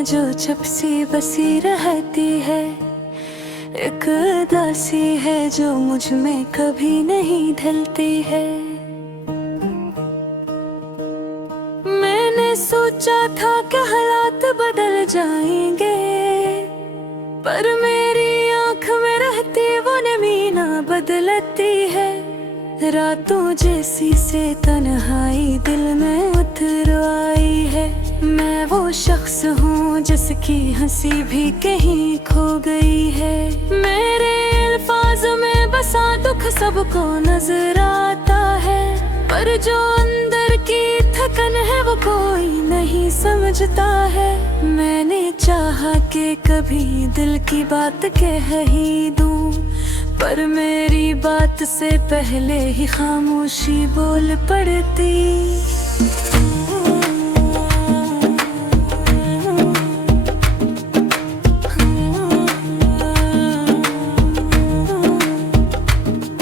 है जो चपसी बसी रहती है, एक उदासी है जो मुझ में कभी नहीं ढलती है। मैंने सोचा था कि हालात बदल जाएंगे, पर मेरी आंख में रहती वो नमी ना बदलती है। रातों जैसी से तन्हाई दिल में उतर आई है। मैं वो शख्स हूँ जिसकी हंसी भी कहीं खो गई है। मेरे अल्फाज में बसा दुख सबको नजर आता है, पर जो अंदर की थकन है वो कोई नहीं समझता है। मैंने चाहा कि कभी दिल की बात कह ही दूं, पर मेरी बात से पहले ही खामोशी बोल पड़ती।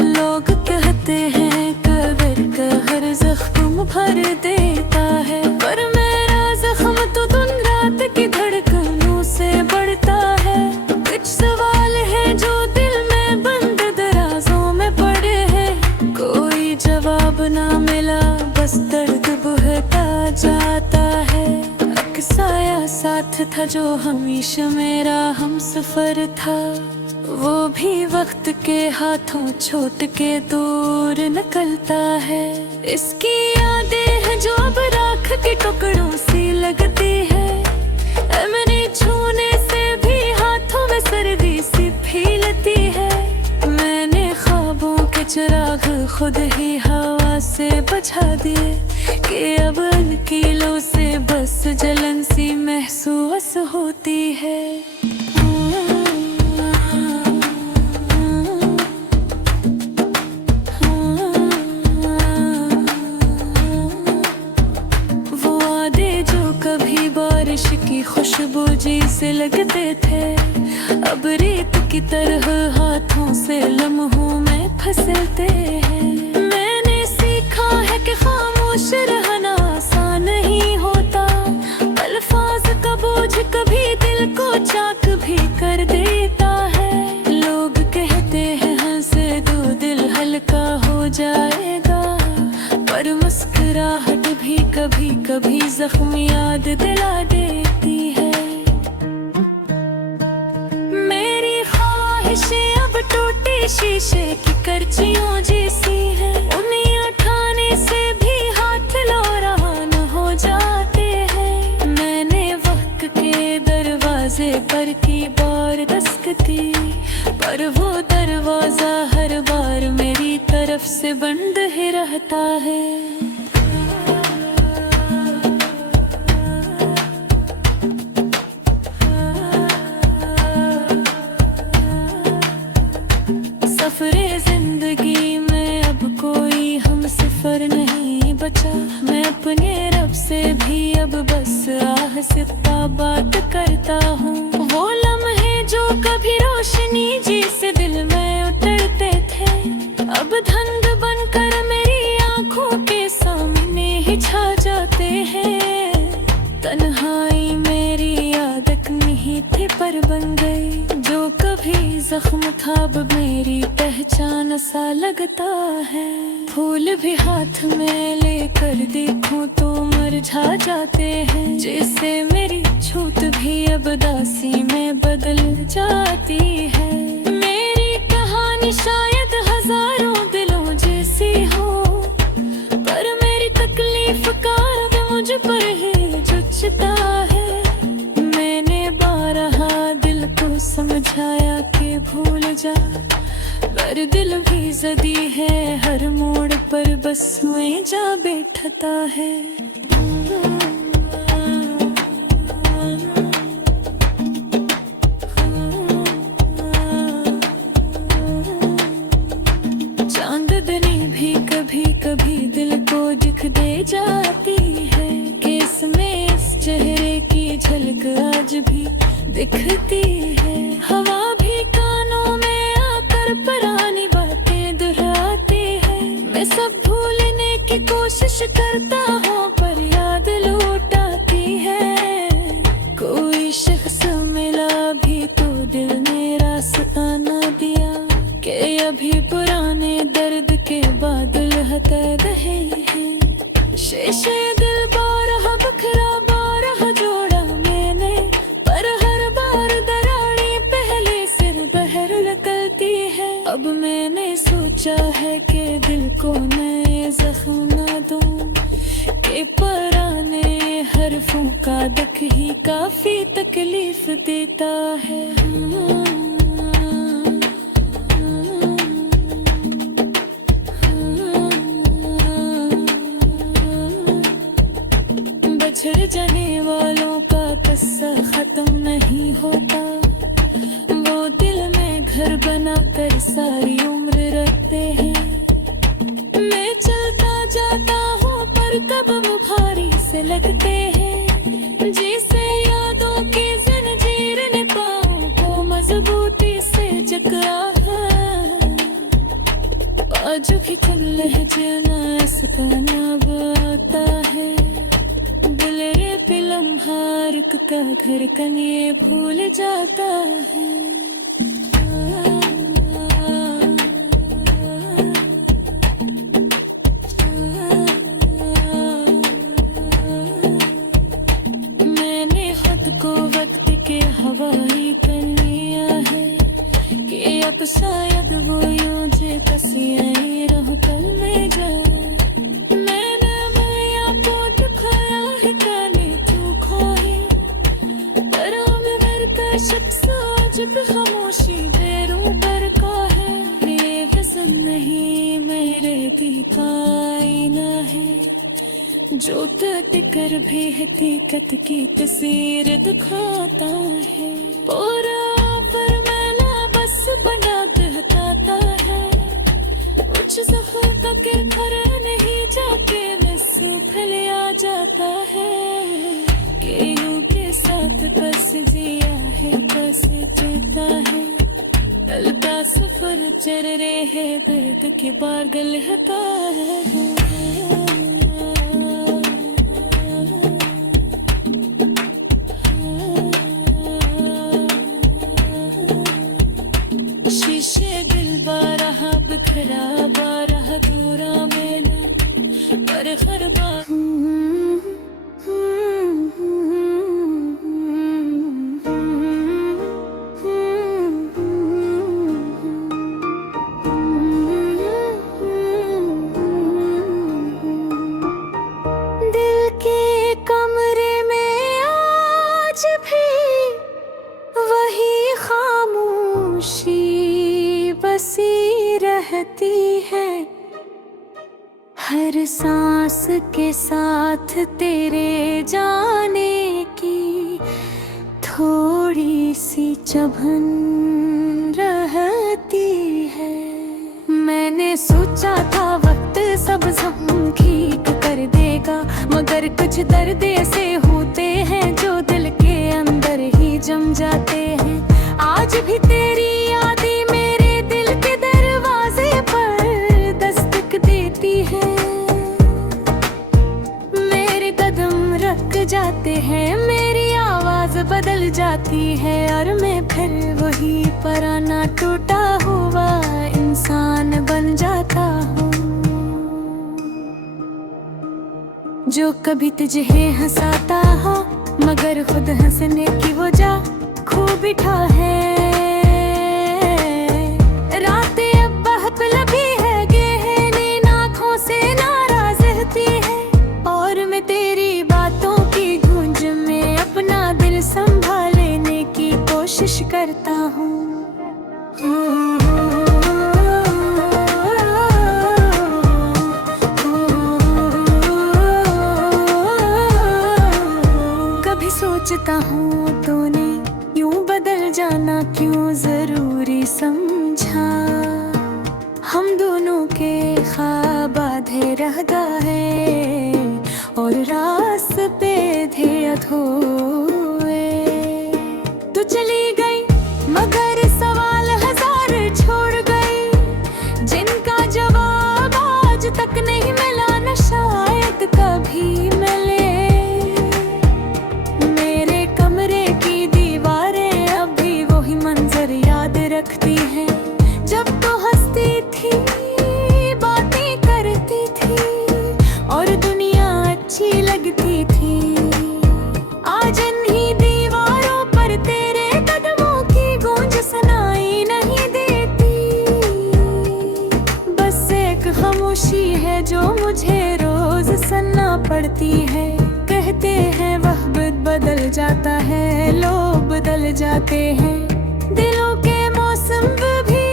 लोग कहते हैं कब्र का हर जख्म भर देता है, पर मेरा जख्म तो दिन रात की धड़कनों से बढ़ता है। कुछ सवाल है जो दिल में बंद दराजों में पड़े हैं, कोई जवाब ना मिला बस दर्द बहता जाता है। अक्साया साथ था जो हमेशा मेरा हमसफर था, वो भी वक्त के हाथों छोड़ के दूर निकलता है। इसकी यादें हैं जो अब राख के टुकड़ों सी लगती है, मैंने छूने से भी हाथों में सर्दी सी फीलती है। मैंने ख्वाबों के चिराग खुद ही हवा से बुझा दिए, कि अब कीलों से बस जलन सी महसूस होती है। बारिश की खुशबू जी से लगते थे, अब रेत की तरह हाथों से लम्हों में फिसलते हैं। मैंने सीखा है कि खामोश रहना आसान नहीं होता, अल्फाज का बोझ कभी दिल को चाक भी कर देता है। लोग कहते हैं हंसे दो दिल हल्का हो जाएगा, पर मुस्कुराहट भी कभी कभी जख्म याद दिला देती है। मेरी ख्वाहिशें अब टूटे शीशे की करचियों जैसी हैं, उन्हें उठाने से भी हाथ लौरान हो जाते हैं। मैंने वक्त के दरवाजे पर की बार दस्तकी, पर वो दरवाजा हर बार मेरी तरफ से बंद ही रहता है। सफरे जिंदगी में अब कोई हम सफर नहीं बचा, मैं अपने रब से भी अब बस आह से बात करता हूँ। वो लम्हे जो कभी रोशनी जी से दिल में उतरते थे, अब धुंध बनकर मेरी आंखों के सामने ही छा जाते हैं। तन्हाई मेरी आदत नहीं थी पर बन गई, जो कभी जख्म था अब मेरी पहचान सा लगता है। फूल भी हाथ में लेकर देखूं तो मुरझा जाते हैं, जैसे मेरी छूट भी अब दासी में बदल जाती है। मेरी कहानी शायद हजारों दिलों जैसी हो, पर मेरी तकलीफ का अब मुझ पर ही जचता है। मैंने बारहा दिल को समझाया कि भूल जा, पर दिल भी जदी है, हर मोड़ पर बस में जा बैठता है। चांदनी भी कभी कभी दिल को दिख दे जाती है, कि इसमें इस चेहरे की झलक आज भी दिखती है। हवा भी कानों में आकर पुरानी बातें दोहराती है, मैं सब भूलने की कोशिश करता हूँ पर याद लौट आती है। कोई शीशे दिल बारह बखरा बारह जोड़ा मैंने, पर हर बार दराड़ी पहले सिर बहर निकलती है। अब मैंने सोचा है कि दिल को नए जख्म न दूं, के पुराने हरफों का दुख ही काफी तकलीफ देता है। बिछड़ जाने वालों का किस्सा खत्म नहीं होता, वो दिल में घर बनाकर सारी उम्र रखते हैं। मैं चलता जाता हूँ पर कब वो भारी से लगते हैं, जिसे यादों की जंजीर ने पाँव को मजबूती से जकड़ा है। बाजू की कम लहजे ना इसका नाम आता है, दिल रे पिलम हारक का घर कने भूल जाता है। मैंने खुद को वक्त के हवाई कर लिया है, कि अब शायद वो यूं जे कसियाई रह कल में जा। मैंने भैया को दिखाया है काने तू खोई, पर मेरे का शख्स आज भी खामोशी देरों पर का है। मेरे वजन नहीं मेरे दीपाई ना है, जो टिकर भी हकीकत की तस्वीर दिखाता है। पूरा पर मैंने बस बना दिखाता है, कुछ सफर के घर नहीं जाके बस फैल आ जाता है। कि यूं के साथ बस जिया है बस जीता है, कल का सफर चल रहे है बेद के बारगल हता है। शीशे दिल बारह बिखरा बारह दूरा मैंने, पर हर बार दिल के कमरे में आज भी वही खामोशी बसी रहती है। हर सांस के साथ तेरे जाने की थोड़ी सी चुभन रहती है। मैंने सोचा था वक्त सब जख्म ठीक कर देगा, मगर कुछ दर्द ऐसे होते हैं जो दिल के अंदर ही जम जाते हैं। आज भी तेरी यादें मेरे दिल के दरवाजे पर दस्तक देती है। मेरे कदम रुक जाते हैं, मेरी आवाज बदल जाती है, और मैं फिर वही पुराना टूटा हुआ इंसान बन जाता हूँ, जो कभी तुझे हंसाता हो मगर खुद हंसने की वजह खो बैठा है। रातें अब बहुत लंबी है, गहरी आँखों से नाराज रहती है, और मैं तेरी बातों की गूंज में अपना दिल संभालने की कोशिश करता हूँ। कभी सोचता हूँ तूने यूं बदल जाना क्यों जरूरी समझा, हम दोनों के ख्वाब आधे रह गए और रास्ते थे अधूरे। तू चली गई मगर सवाल हजार छोड़ गई, जिनका जवाब आज तक नहीं मिला, न शायद कभी मिले। मेरे कमरे की दीवारें अभी वही मंजर याद रखती हैं, जब तो हंसती थी बातें करती थी और दुनिया पड़ती है। कहते हैं वक्त बदल जाता है, लोग बदल जाते हैं, दिलों के मौसम भी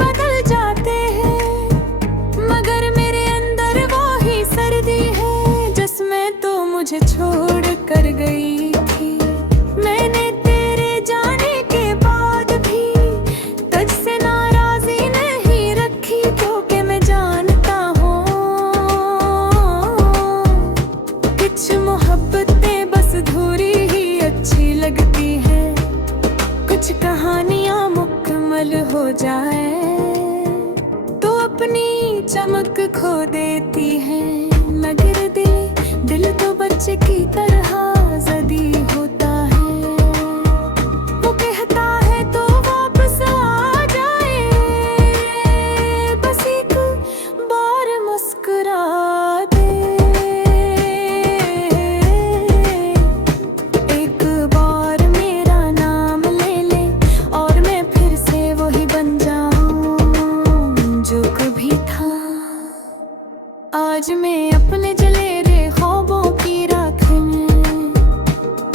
बदल जाते हैं, मगर मेरे अंदर वो ही सर्दी है जिसमें तो मुझे छोड़ कर गई थी। मैंने तेरे जाने के बाद भी तुझसे नाराजी नहीं रखी, क्योंकि मैं जानता हूँ कुछ मोहब्बतें बस अधूरी ही अच्छी लगती है। कुछ कहानियाँ मुकम्मल हो जाए तो अपनी चमक खो देती है, मगर दिल तो बच्चे की तरह ज़दी होता है। वो कहता है तो वापस आ जाए, बस एक बार मुस्कुरा दे, एक बार मेरा नाम ले ले और मैं फिर से वही बन जाऊं जो कभी था। आज मैं अपने जले ख्वाबों की राख में,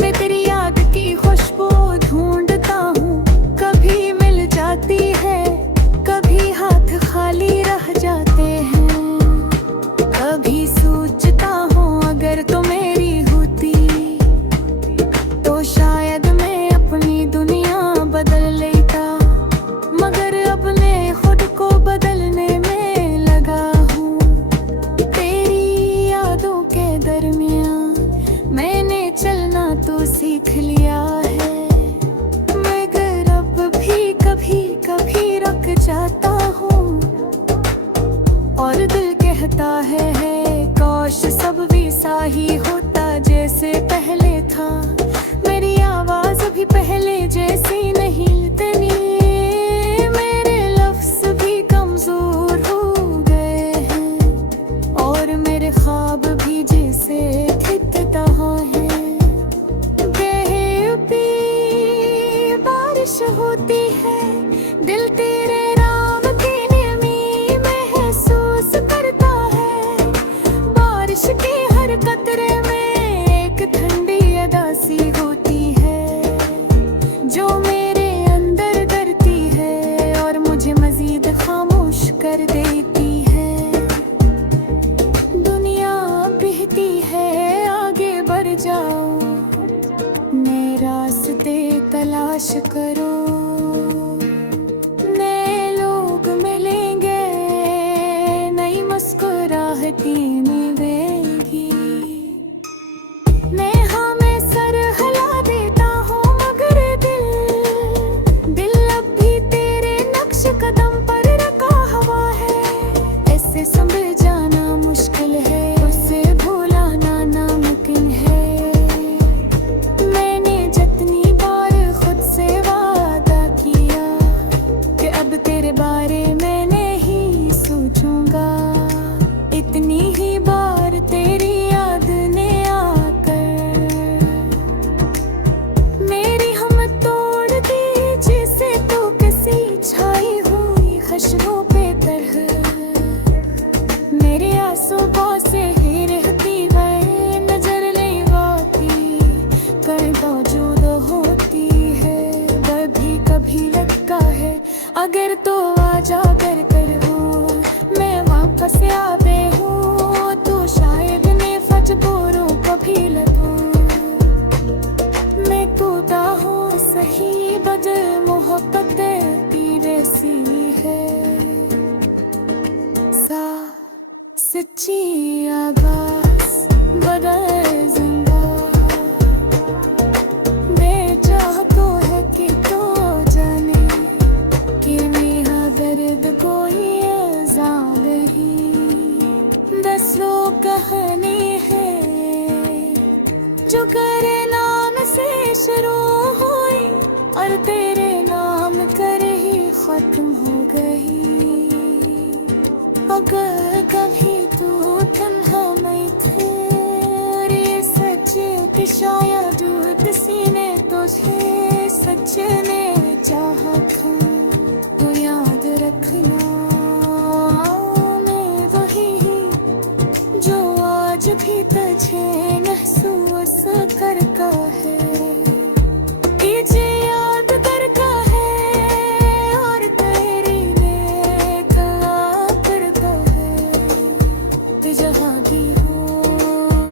मैं तेरी याद की खुशबू ढूंढता हूँ। कभी मिल जाती है, कभी हाथ खाली रह जाते हैं, कभी सोचता हूँ अगर तो मेरी होती तो शायद मैं अपनी दुनिया बदल लेता, मगर अपने खुद को बदलने में लगा हूँ। दरमियाँ मैंने चलना तो सीख लिया है, मगर अब भी कभी कभी रुक जाता हूँ और दिल कहता है काश सब वैसा ही होता जैसे पहले था। मेरी आवाज भी पहले जैसी नहीं, इतनी मेरे लफ्ज़ भी कमजोर हो गए हैं और मेरे ख्वाब भी जैसे खिंचता है। बेबी बारिश होती है, दिल तेरे नाम की नमी महसूस करता है, बारिश के हर कतरे में एक ठंडी अदासी होती है जो मेरे अंदर डरती है और मुझे मजीद खामोश कर देती है। दुनिया बहती है, आगे बढ़ जाओ, नए रास्ते तलाश करो, नए लोग मिलेंगे, नई मुस्कुराहटी मिलेगी। मैं हमें सर हिला देता हूँ, मगर दिल अब भी तेरे नक्श कदम पर रखा हुआ है। ऐसे संभल जाना मुश्किल है, उसे भुलाना नामुमकिन है। मैंने जितनी बार खुद से वादा किया कि अब तेरे बारे में नहीं सोचूंगा, इतनी ही बार तेरी याद ने आकर मेरी हम तोड़ दी, जैसे तो किसी छाई हुई खुशबू पे तरह मेरे आंसू से ही रहती है, नजर नहीं आती कर मौजूद होती है। डर भी कभी लगता है अगर तो आजा कर मैं वापस आते हूँ तो शायद मैं मजबूरों कभी लगूं। मैं कूदा हूँ सही, बदल मोहब्बत की वैसी है, सच्ची आवाज़ बदल जिंदा बेचाह तो है कि तो जाने कि मेरा दर्द कोई इल्ज़ाम नहीं। दसो कहानी है जो करे नाम से शुरू हुई और तेरे नाम कर ही खत्म हो गई। अगर कभी तू तन्हा नहीं थे और ये सच कि शायद किसी ने तुझे सच ने चाहा था, तो याद रखना मैं वही जो आज भी मुझे महसूस करता है तुझे याद करता है और तेरी नेक करता है तू जहाँ भी हो।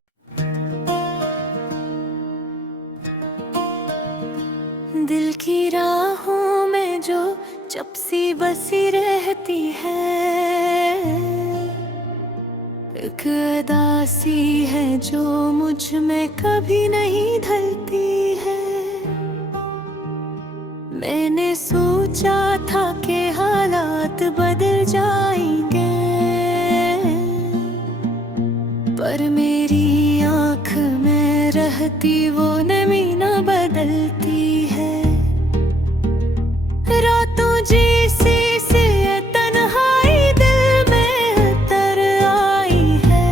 दिल की राहों में जो चपसी बसी रहती है एक अदासी है जो मुझ में कभी नहीं ढलती है। मैंने सोचा था कि हालात बदल जाएंगे पर मेरी आँख में रहती वो नमी न बदलती है। रातों जैसी सी तन्हाई दिल में उतर आई है।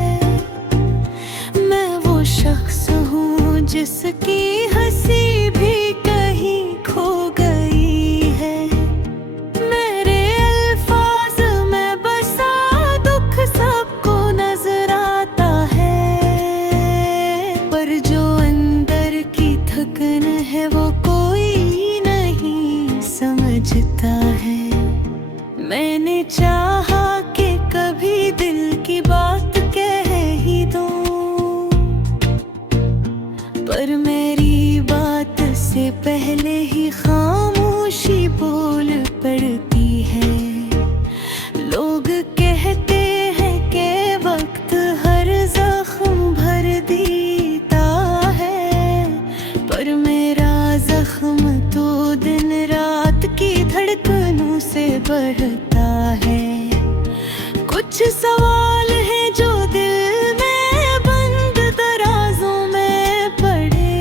मैं वो शख्स हूँ जिसकी हंसी भी कहीं खो गई है। मेरे अल्फाज में बसा दुख सबको नजर आता है पर जो अंदर की थकन है वो कोई नहीं समझता है। मैंने चाहा कि कभी दिल की बात कह ही दूं पर मेरी बात से पहले ही खामोशी बोल पड़ती है। लोग कहते हैं कि वक्त हर जख्म भर देता है पर मेरा जख्म तो दिन रात की धड़कनों से बढ़ता है। कुछ सवाल है जो दिल में बंद दराजों में पड़े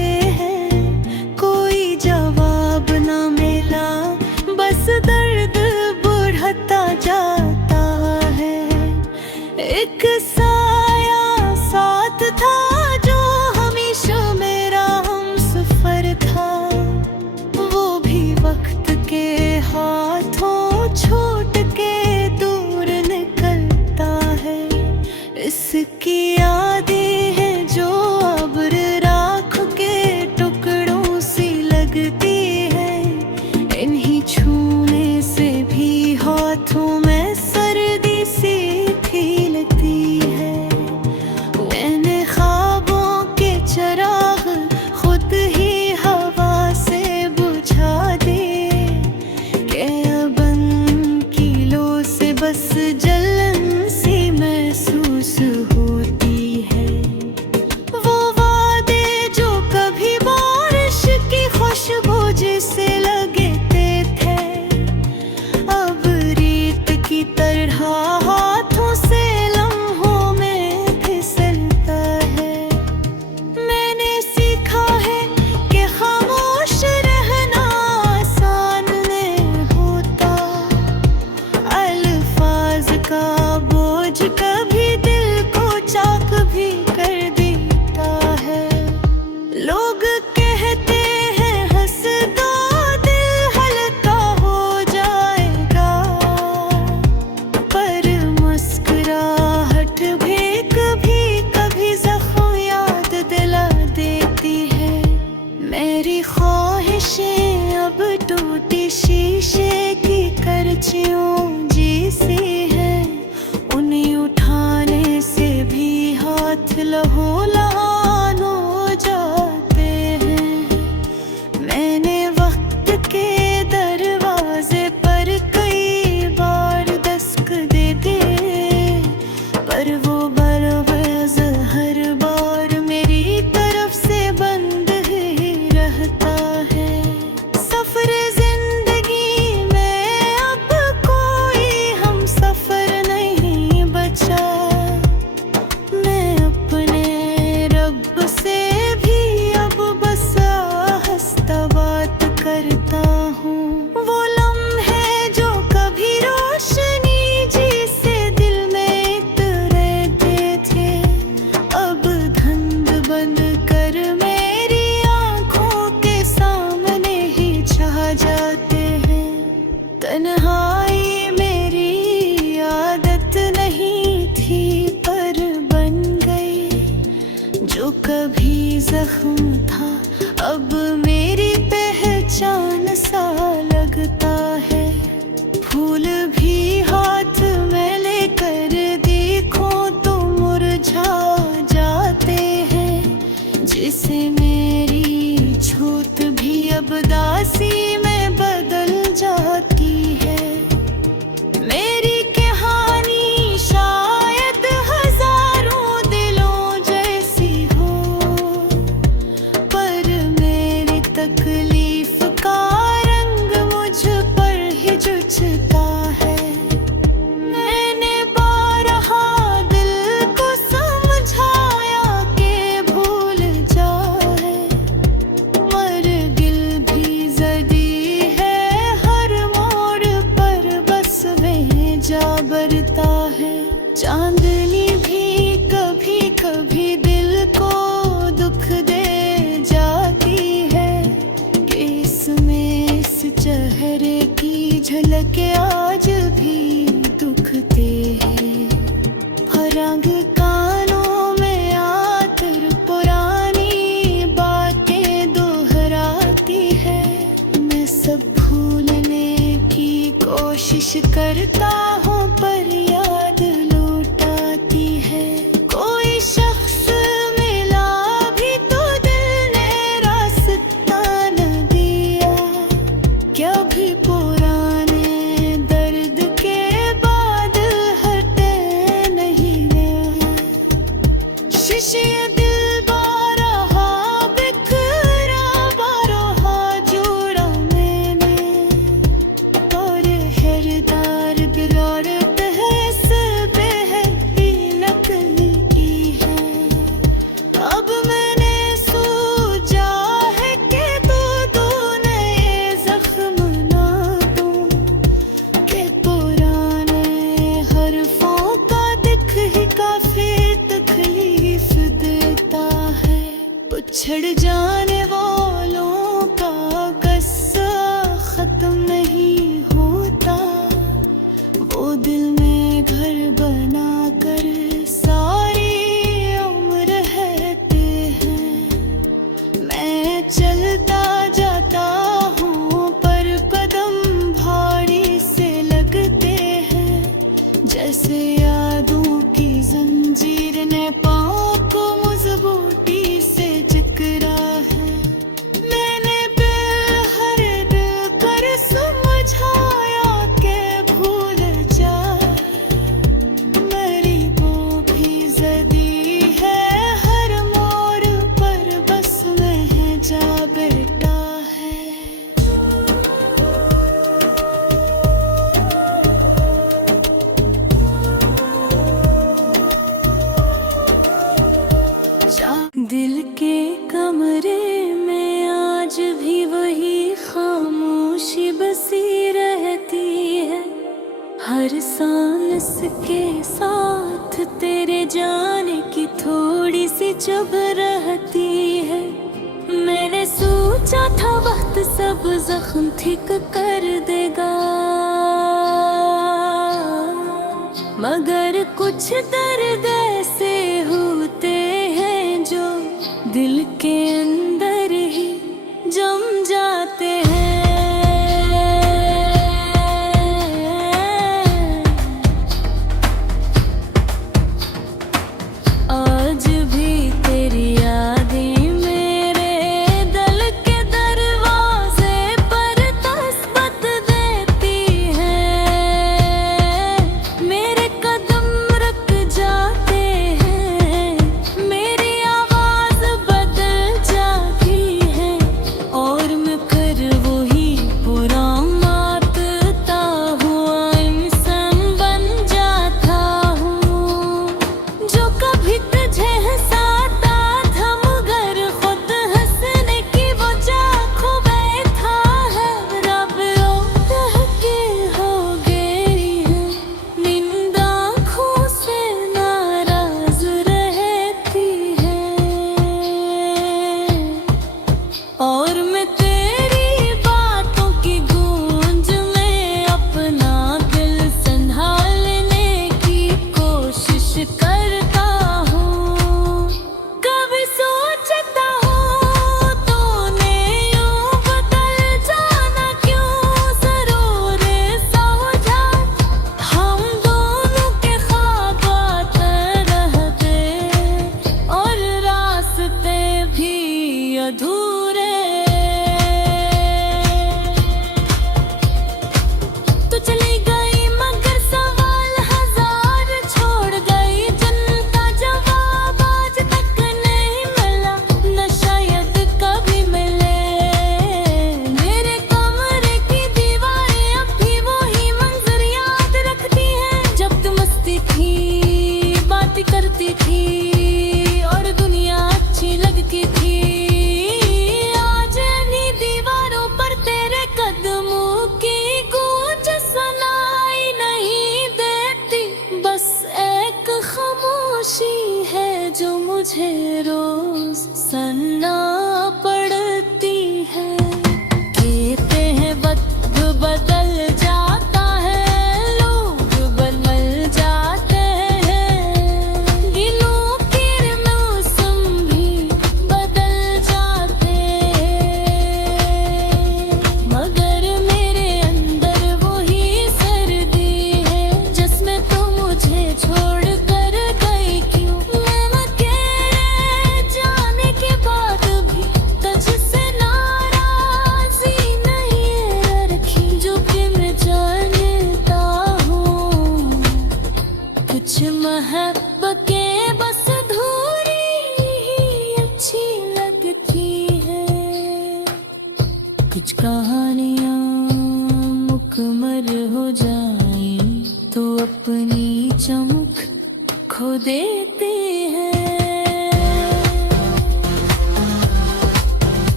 जो कभी जख्म था अब मेरी पहचान सा लगता है। फूल भी हाथ में लेकर देखूं तो मुरझा जाते हैं। जिसे मेरी छूत भी अब दासी में बदल जाती है। मेरी कहानी शायद हजारों दिलों जैसी हो, पर मेरी तकलीफ का रंग मुझ पर ही जचता है। मैंने बारहा दिल को समझाया कि भूल जाए, मर दिल भी जदी है हर मोड़ पर बस वह जा बरता है। चांदनी भी कभी कभी दिल को दुख दे जाती है कि इसमें इस चेहरे की झलक आज भी दुखते हैं। रंग कानों में आकर पुरानी बातें दोहराती है। मैं सब भूलने की कोशिश करता हूँ पर याद लौट आती है। कोई शख्स मिला भी तो दिल ने रास्ता न दिया, क्या भी पुराने दर्द के बाद हटे नहीं गया। शीशे दिल बारहा बिखरा बारहा जोड़ा मैंने, और हर दर्द और बहस बेहती नकली की है। अब मैंने सोचा है कि दो नए जख्म ना दूं, कि पुराने हरफों का दिख ही काफी तकलीफ देता है। उछड़ जाने वालों का गुस्सा खत्म नहीं होता, वो दिल में घर बना कर सारी उम्र रहते हैं। मैं चलता जाता हूँ पर कदम भारी से लगते हैं, जैसे यादों की जंजीर ने पाँव को मजबूती से जकड़ा है। मैंने बेहर दिल कर समझाया कि भूल जाए, मेरी वो भी जदी है हर मोड़ पर बस वह जा बेटा है। दिल के कमरे में आज भी वही खामोशी बसी रहती है। हर सांस के साथ तेरे जाने की थोड़ी सी चुभ रहती है। मैंने सोचा था वक्त सब जख्म ठीक कर देगा, मगर कुछ दर्द ऐसे होते हैं जो दिल के अंदर ही जम जाते हैं। आज भी तेरी यादें मेरे दिल के दरवाजे पर दस्तक देती हैं। मेरे कदम रुक जाते हैं, मेरी आवाज बदल अधूरे। तो चली गई मगर सवाल हजार छोड़ गई, जिनका जवाब आज तक नहीं मिला, न शायद कभी मिले। मेरे कमरे की दीवारें अब भी वही मंजर याद रखती हैं, जब तुम मस्ती थी, बातें करती थी और दुनिया अच्छी लगती थी। आज इन्हीं दीवारों पर तेरे कदमों की गूंज सुनाई नहीं देती, बस एक खामोशी है जो मुझे रोज सुनना पड़ती है। कहते हैं वक्त बदल जाता है, लोग बदल जाते हैं, दिलों के मौसम भी बदल जाते हैं, मगर मेरे अंदर वही सर्दी है जिसमें तू मुझे छोड़ कर गई क्यों। मैं अकेले जाने के बाद भी तुझसे नाराजी नहीं रखी, जो कि मैं जानता हूँ कुछ महब्बत के बस धूरी ही अच्छी लगती है। कुछ कहानियाँ मुकम्मल हो जाए तो अपनी चमक खो देते हैं।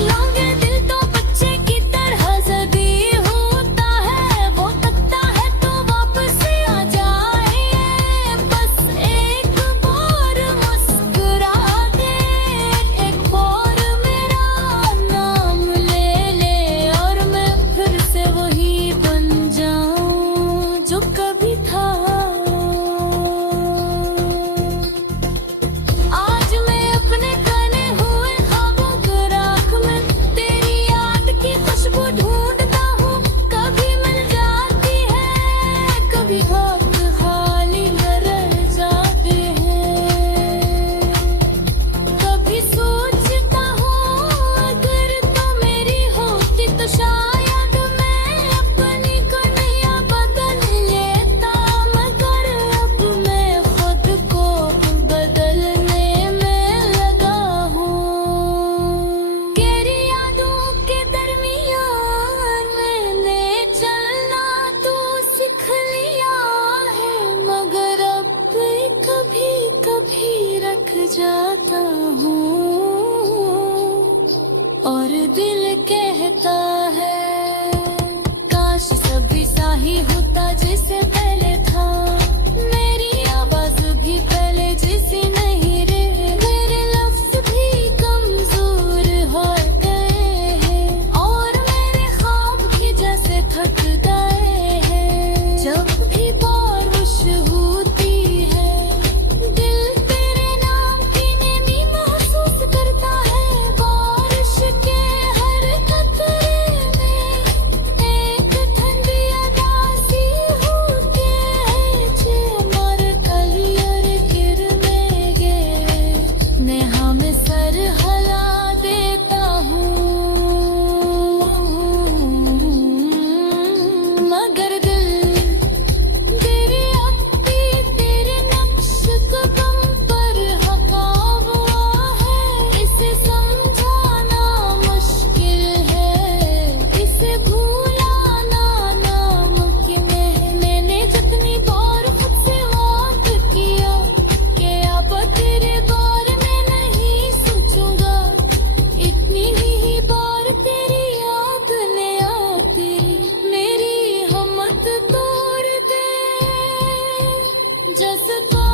लागे दिल तो बच्चे की तरह ज़दी होता है, वो तकता है तो वापस आ जाए, बस एक बार मुस्कुरा दे, एक और मेरा नाम ले ले और मैं फिर से वही बन जाऊं जो कभी था। आज मैं अपने तने हुए ख्वाबों की राख में तेरी याद की खुशबू ढूंढता हूँ, कभी मिल जाती है, कभी हाथ खाली रह जाते हैं। कभी सोचता हूँ अगर तो मेरी होती तो शायद मैं अपनी कन्हैया बदल लेता, मगर अब मैं खुद को बदलने में लगा हूँ। तेरी यादों के दरमियान मैंने चलना तो सीख लिया है, मगर अब भी कभी कभी रख जाता हूँ और दिल कहता है काश सभी सा ही होता जैसे पहले था, मेरी आवाज भी पहले जैसी नहीं रे, मेरे लफ्ज भी कमजोर हो गए हैं और मेरे ख्वाब भी जैसे थक गए हैं। जब भी बारिश होती है दिल तेरे नाम की नेमी महसूस करता है, बारिश के हर कतरे में एक ठंडी अदासी होती है, जे मर कलियर गिरने गे नेहा में सर हला देता हूँ, मगर दिल तेरे अब भी तेरे नक्श कदम पर हका हुआ है, इसे समझाना मुश्किल है, इसे भूलाना नामुमकिन है। मैंने जितनी बार खुद से वाद किया कि अब तेरे बारे में नहीं सोचूंगा, इतनी ही बार तेरी याद ले आती मेरी हिम्मत तोड़ दे, जैसे तो